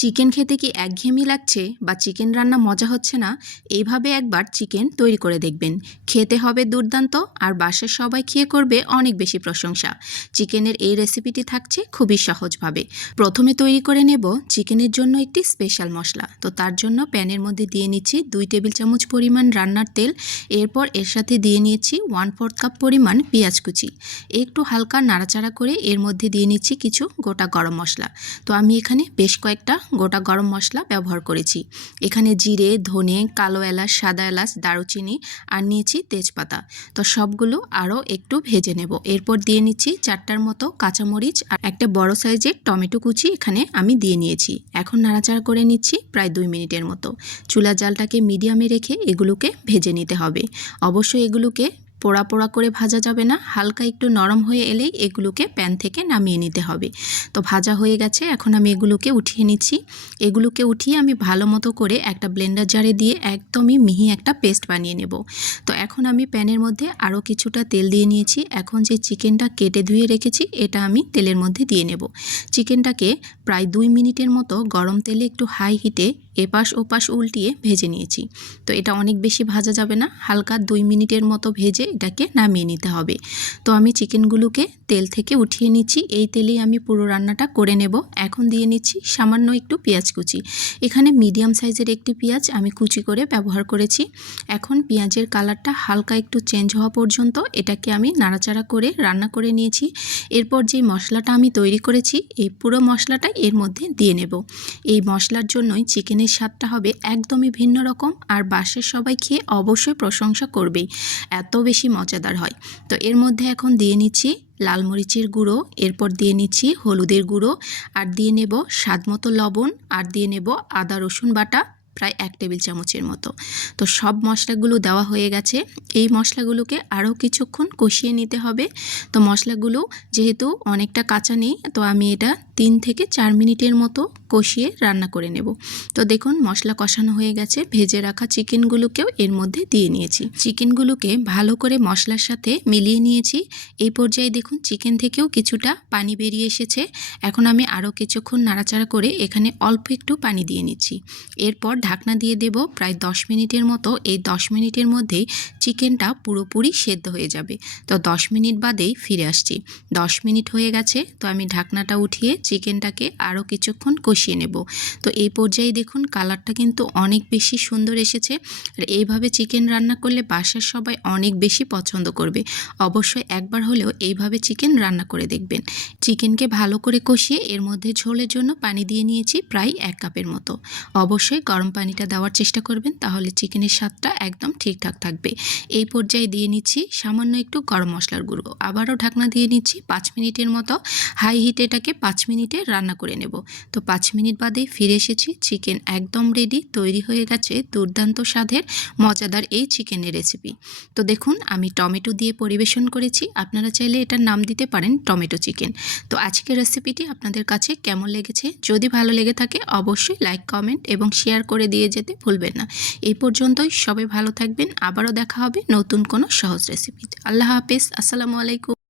Chicken খেতে কি একঘেয়েমি লাগছে বা চিকেন রান্না মজা হচ্ছে না? এইভাবে একবার চিকেন তৈরি করে দেখবেন। খেতে হবে দুর্দান্ত, আর বাসার সবাই খেয়ে করবে অনেক বেশি প্রশংসা। চিকেনের এই রেসিপিটি থাকছে খুবই সহজভাবে। প্রথমে তৈরি করে নেব চিকেনের জন্য একটি স্পেশাল মশলা। তো তার জন্য প্যানের মধ্যে দিয়ে নিচ্ছি 2 টেবিল চামচ পরিমাণ রান্নার তেল। এরপর এর সাথে দিয়ে নিয়েছি 1/4 কাপ পরিমাণ পেঁয়াজ কুচি। একটু হালকা নাড়াচাড়া করে এর মধ্যে দিয়ে নিচ্ছি কিছু গোটা গরম মশলা। তো আমি এখানে বেশ কয়েকটা গোটা গরম মশলা ব্যবহার করেছি। এখানে জিরে, ধনে, কালো এলাচ, সাদা এলাচ, দারুচিনি আর নিয়েছি তেজপাতা। তো সবগুলো আরও একটু ভেজে নেব। এরপর দিয়ে নিচ্ছি 4টার মতো কাঁচামরিচ আর একটা বড় সাইজের টমেটো কুচি এখানে আমি দিয়ে নিয়েছি। এখন নাড়াচাড়া করে নিচ্ছি প্রায় 2 মিনিটের মতো। চুলার জালটাকে মিডিয়ামে রেখে এগুলোকে ভেজে নিতে হবে। অবশ্যই এগুলোকে পোড়া পোড়া করে ভাজা যাবে না, হালকা একটু নরম হয়ে এলেই এগুলোকে প্যান থেকে নামিয়ে নিতে হবে। তো ভাজা হয়ে গেছে, এখন আমি এগুলোকে উঠিয়ে নিচ্ছি। এগুলোকে উঠিয়ে আমি ভালো মতো করে একটা ব্লেন্ডার জারে দিয়ে একদমই মিহি একটা পেস্ট বানিয়ে নেব। তো এখন আমি প্যানের মধ্যে আরও কিছুটা তেল দিয়ে নিয়েছি। এখন যে চিকেনটা কেটে ধুয়ে রেখেছি এটা আমি তেলের মধ্যে দিয়ে নেব। চিকেনটাকে প্রায় 2 মিনিটের মতো গরম তেলে একটু হাই হিটে এপাশ ওপাশ উল্টিয়ে ভেজে নিয়েছি। তো এটা অনেক বেশি ভাজা যাবে না, হালকা 2 মিনিটের মতো ভেজে এটাকে নামিয়ে নিতে হবে। তো আমি চিকেনগুলোকে তেল থেকে উঠিয়ে নিচ্ছি। এই তেলেই আমি পুরো রান্নাটা করে নেব। এখন দিয়ে নিচ্ছি সামান্য একটু পেঁয়াজ কুচি। এখানে মিডিয়াম সাইজের একটি পেঁয়াজ আমি কুচি করে ব্যবহার করেছি। এখন পেঁয়াজের কালারটা হালকা একটু চেঞ্জ হওয়া পর্যন্ত এটাকে আমি নাড়াচাড়া করে রান্না করে নিয়েছি। এরপর যে মশলাটা আমি তৈরি করেছি এই পুরো মশলাটাই এর মধ্যে দিয়ে নেব। এই মশলার জন্যই চিকেনের স্বাদটা হবে একদমই ভিন্ন রকম, আর বাসার সবাই খেয়ে অবশ্যই প্রশংসা করবেই, এত বেশি মজাদার হয়। তো এর মধ্যে এখন দিয়ে নিচ্ছি লাল মরিচের গুঁড়ো, এরপর দিয়ে নিচ্ছি হলুদের গুঁড়ো, আর দিয়ে নেব স্বাদমতো লবণ, আর দিয়ে নেব আদা রসুন বাটা প্রায় 1 টেবিল চামচের মতো। তো সব মশলাগুলো দেওয়া হয়ে গেছে। এই মশলাগুলোকে আরও কিছুক্ষণ কষিয়ে নিতে হবে। তো মশলাগুলো যেহেতু অনেকটা কাঁচা নেই, তো আমি এটা 3 থেকে 4 মিনিটের মতো কষিয়ে রান্না করে নেব। তো দেখুন মশলা কষানো হয়ে গেছে। ভেজে রাখা চিকেনগুলোকেও এর মধ্যে দিয়ে নিয়েছি। চিকেনগুলোকে ভালো করে মশলার সাথে মিলিয়ে নিয়েছি। এই পর্যায়ে দেখুন চিকেন থেকেও কিছুটা পানি বেরিয়ে এসেছে। এখন আমি আরও কিছুক্ষণ নাড়াচাড়া করে এখানে অল্প একটু পানি দিয়ে নিচ্ছি। এরপর ঢাকনা দিয়ে দেব প্রায় 10 মিনিটের মতো। এই 10 মিনিটের মধ্যেই চিকেনটা পুরোপুরি সেদ্ধ হয়ে যাবে। তো 10 মিনিট বাদেই ফিরে আসছি। 10 মিনিট হয়ে গেছে। তো আমি ঢাকনাটা উঠিয়ে চিকেনটাকে আরও কিছুক্ষণ কষিয়ে নেব। তো এই পর্যায়ে দেখুন কালারটা কিন্তু অনেক বেশি সুন্দর এসেছে। আর এইভাবে চিকেন রান্না করলে বাসার সবাই অনেক বেশি পছন্দ করবে। অবশ্যই একবার হলেও এইভাবে চিকেন রান্না করে দেখবেন। চিকেনকে ভালো করে কষিয়ে এর মধ্যে ঝোলের জন্য পানি দিয়ে নিয়েছি প্রায় 1 কাপের মতো। অবশ্যই গরম পানিটা দেওয়ার চেষ্টা করবেন, তাহলে চিকেনের স্বাদটা একদম ঠিকঠাক থাকবে। এই পর্যায়ে দিয়ে নিচ্ছি সামান্য একটু গরম মশলার গুঁড়ো। আবারও ঢাকনা দিয়ে নিচ্ছি 5 মিনিটের মতো। হাই হিটে এটাকে 5 মিনিটে রান্না করে নেব। তো 5 মিনিট বাদে ফিরে এসেছি। চিকেন একদম রেডি, তৈরি হয়ে গেছে দুর্দান্ত স্বাদের মজাদার এই চিকেনের রেসিপি। তো দেখুন আমি টমেটো দিয়ে পরিবেশন করেছি। আপনারা চাইলে এটার নাম দিতে পারেন টমেটো চিকেন। তো আজকের রেসিপিটি আপনাদের কাছে কেমন লেগেছে? যদি ভালো লেগে থাকে অবশ্যই লাইক, কমেন্ট এবং শেয়ার করে দিয়ে যেতে ভুলবেন না। এই পর্যন্তই, সবাই ভালো থাকবেন। আবারও দেখা হবে নতুন কোনো সহজ রেসিপিতে। আল্লাহ হাফেজ, আসসালামু আলাইকুম।